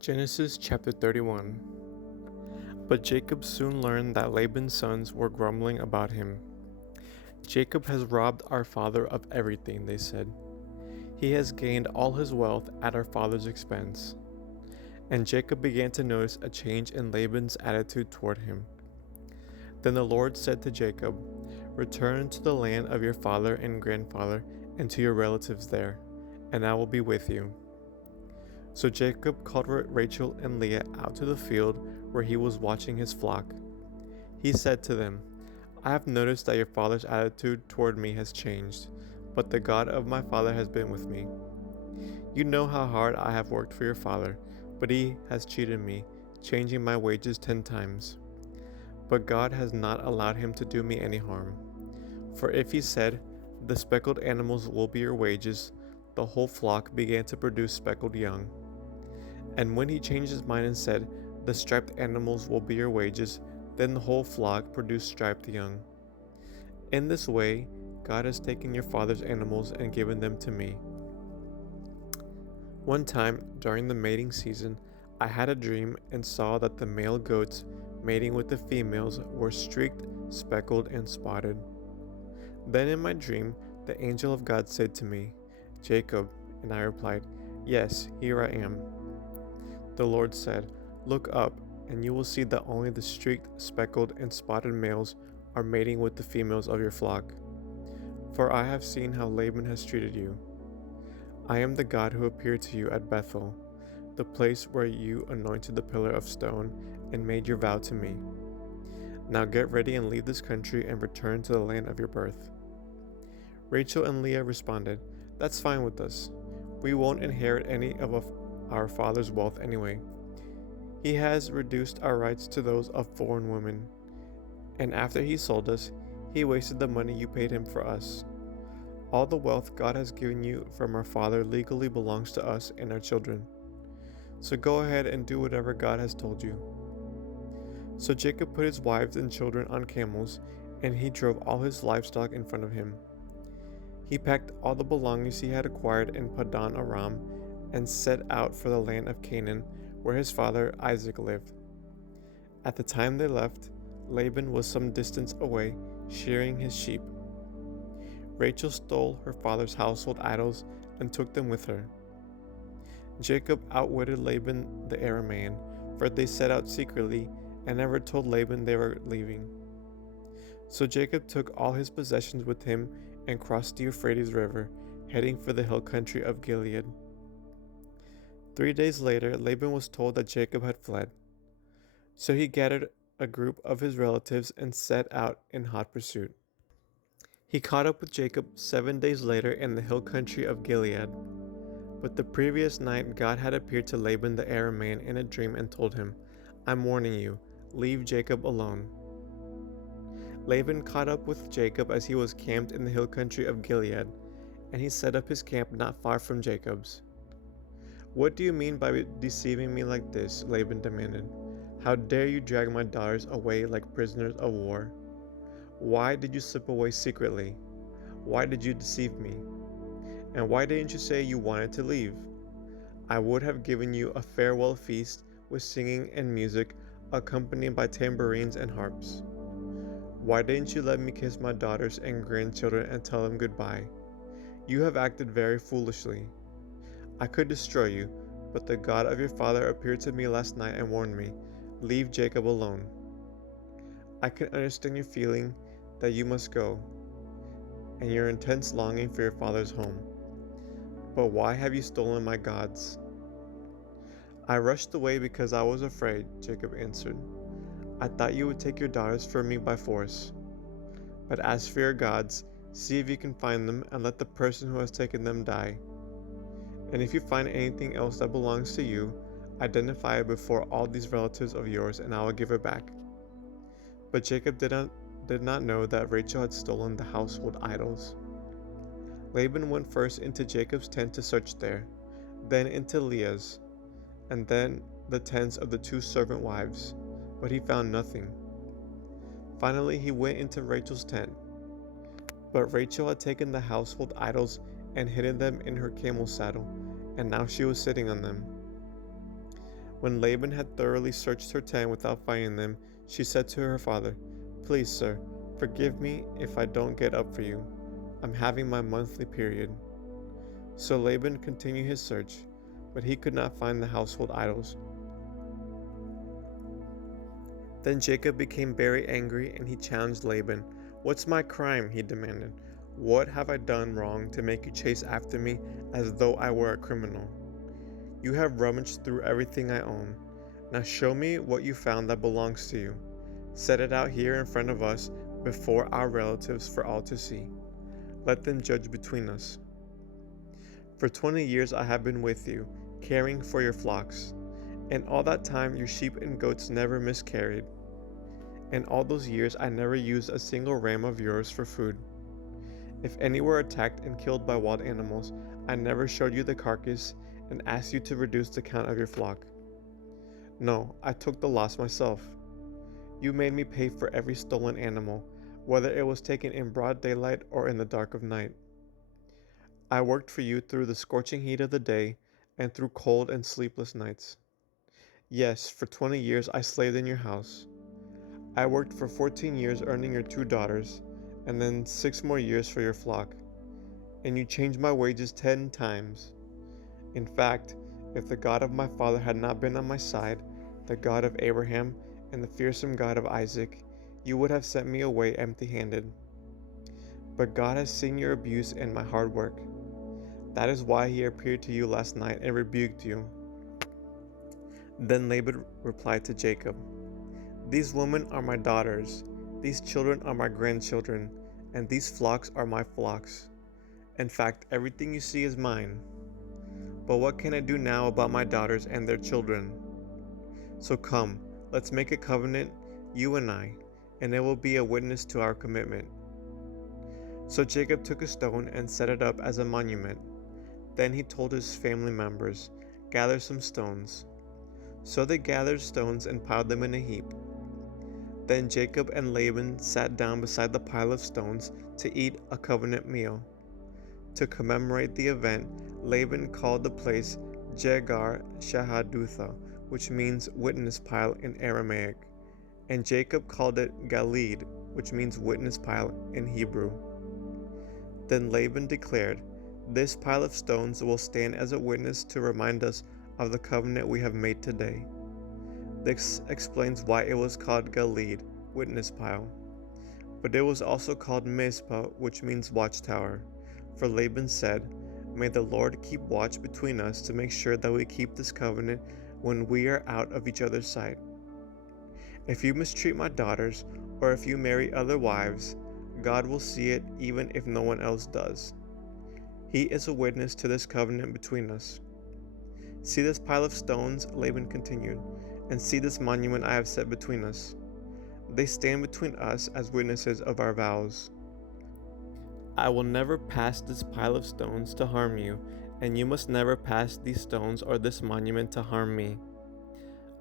Genesis chapter 31. But Jacob soon learned that Laban's sons were grumbling about him. Jacob has robbed our father of everything, they said. He has gained all his wealth at our father's expense. And Jacob began to notice a change in Laban's attitude toward him. Then the Lord said to Jacob, "Return to the land of your father and grandfather and to your relatives there, and I will be with you." So Jacob called Rachel and Leah out to the field where he was watching his flock. He said to them, "I have noticed that your father's attitude toward me has changed, but the God of my father has been with me. You know how hard I have worked for your father, but he has cheated me, changing my wages 10 times. But God has not allowed him to do me any harm. For if he said, 'The speckled animals will be your wages,' the whole flock began to produce speckled young. And when he changed his mind and said, 'The striped animals will be your wages,' then the whole flock produced striped young. In this way, God has taken your father's animals and given them to me." One time, during the mating season, I had a dream and saw that the male goats mating with the females were streaked, speckled, and spotted. Then in my dream, the angel of God said to me, "Jacob," and I replied, "Yes, here I am." The Lord said, "Look up, and you will see that only the streaked, speckled, and spotted males are mating with the females of your flock. For I have seen how Laban has treated you. I am the God who appeared to you at Bethel, the place where you anointed the pillar of stone and made your vow to me. Now get ready and leave this country and return to the land of your birth." Rachel and Leah responded, "That's fine with us. We won't inherit any of our father's wealth anyway. He has reduced our rights to those of foreign women, and after he sold us, he wasted the money you paid him for us. All the wealth God has given you from our father legally belongs to us and our children. So go ahead and do whatever God has told you." So Jacob put his wives and children on camels, and he drove all his livestock in front of him. He packed all the belongings he had acquired in Paddan Aram and set out for the land of Canaan, where his father Isaac lived. At the time they left, Laban was some distance away, shearing his sheep. Rachel stole her father's household idols and took them with her. Jacob outwitted Laban the Aramean, for they set out secretly and never told Laban they were leaving. So Jacob took all his possessions with him and crossed the Euphrates River, heading for the hill country of Gilead. 3 days later, Laban was told that Jacob had fled. So he gathered a group of his relatives and set out in hot pursuit. He caught up with Jacob 7 days later in the hill country of Gilead. But the previous night God had appeared to Laban the Aramean in a dream and told him, "I'm warning you, leave Jacob alone." Laban caught up with Jacob as he was camped in the hill country of Gilead, and he set up his camp not far from Jacob's. "What do you mean by deceiving me like this?" Laban demanded. "How dare you drag my daughters away like prisoners of war? Why did you slip away secretly? Why did you deceive me? And why didn't you say you wanted to leave? I would have given you a farewell feast with singing and music, accompanied by tambourines and harps. Why didn't you let me kiss my daughters and grandchildren and tell them goodbye? You have acted very foolishly. I could destroy you, but the God of your father appeared to me last night and warned me, 'Leave Jacob alone.' I can understand your feeling that you must go, and your intense longing for your father's home. But why have you stolen my gods?" "I rushed away because I was afraid," Jacob answered. "I thought you would take your daughters from me by force. But as for your gods, see if you can find them and let the person who has taken them die. And if you find anything else that belongs to you, identify it before all these relatives of yours and I will give it back." But Jacob did not know that Rachel had stolen the household idols. Laban went first into Jacob's tent to search there, then into Leah's, and then the tents of the 2 servant wives, but he found nothing. Finally he went into Rachel's tent, but Rachel had taken the household idols and hidden them in her camel saddle, and now she was sitting on them. When Laban had thoroughly searched her tent without finding them, she said to her father, "Please, sir, forgive me if I don't get up for you. I'm having my monthly period." So Laban continued his search, but he could not find the household idols. Then Jacob became very angry and he challenged Laban. "What's my crime?" he demanded. "What have I done wrong to make you chase after me as though I were a criminal? You have rummaged through everything I own. Now show me what you found that belongs to you. Set it out here in front of us before our relatives for all to see. Let them judge between us. For 20 years I have been with you, caring for your flocks. And all that time your sheep and goats never miscarried. In all those years I never used a single ram of yours for food. If any were attacked and killed by wild animals, I never showed you the carcass and asked you to reduce the count of your flock. No, I took the loss myself. You made me pay for every stolen animal, whether it was taken in broad daylight or in the dark of night. I worked for you through the scorching heat of the day and through cold and sleepless nights. Yes, for 20 years I slaved in your house. I worked for 14 years earning your 2 daughters, and then 6 more years for your flock. And you changed my wages 10 times. In fact, if the God of my father had not been on my side, the God of Abraham and the fearsome God of Isaac, you would have sent me away empty-handed. But God has seen your abuse and my hard work. That is why he appeared to you last night and rebuked you." Then Laban replied to Jacob, "These women are my daughters, these children are my grandchildren, and these flocks are my flocks. In fact, everything you see is mine. But what can I do now about my daughters and their children? So come, let's make a covenant, you and I, and it will be a witness to our commitment." So Jacob took a stone and set it up as a monument. Then he told his family members, "Gather some stones." So they gathered stones and piled them in a heap. Then Jacob and Laban sat down beside the pile of stones to eat a covenant meal. To commemorate the event, Laban called the place Jegar Shahadutha, which means witness pile in Aramaic, and Jacob called it Galid, which means witness pile in Hebrew. Then Laban declared, "This pile of stones will stand as a witness to remind us of the covenant we have made today." This explains why it was called Galid, witness pile. But it was also called Mizpah, which means watchtower. For Laban said, "May the Lord keep watch between us to make sure that we keep this covenant when we are out of each other's sight. If you mistreat my daughters, or if you marry other wives, God will see it even if no one else does. He is a witness to this covenant between us. See this pile of stones," Laban continued, "and see this monument I have set between us. They stand between us as witnesses of our vows. I will never pass this pile of stones to harm you, and you must never pass these stones or this monument to harm me.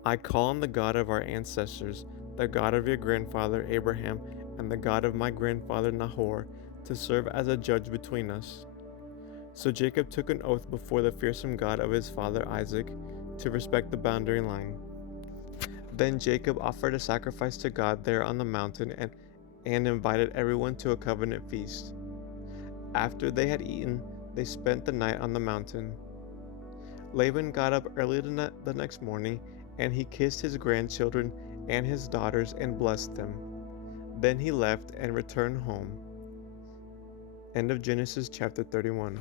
I call on the God of our ancestors, the God of your grandfather Abraham, and the God of my grandfather Nahor, to serve as a judge between us." So Jacob took an oath before the fearsome God of his father Isaac to respect the boundary line. Then Jacob offered a sacrifice to God there on the mountain and invited everyone to a covenant feast. After they had eaten, they spent the night on the mountain. Laban got up early the next morning, and he kissed his grandchildren and his daughters and blessed them. Then he left and returned home. End of Genesis chapter 31.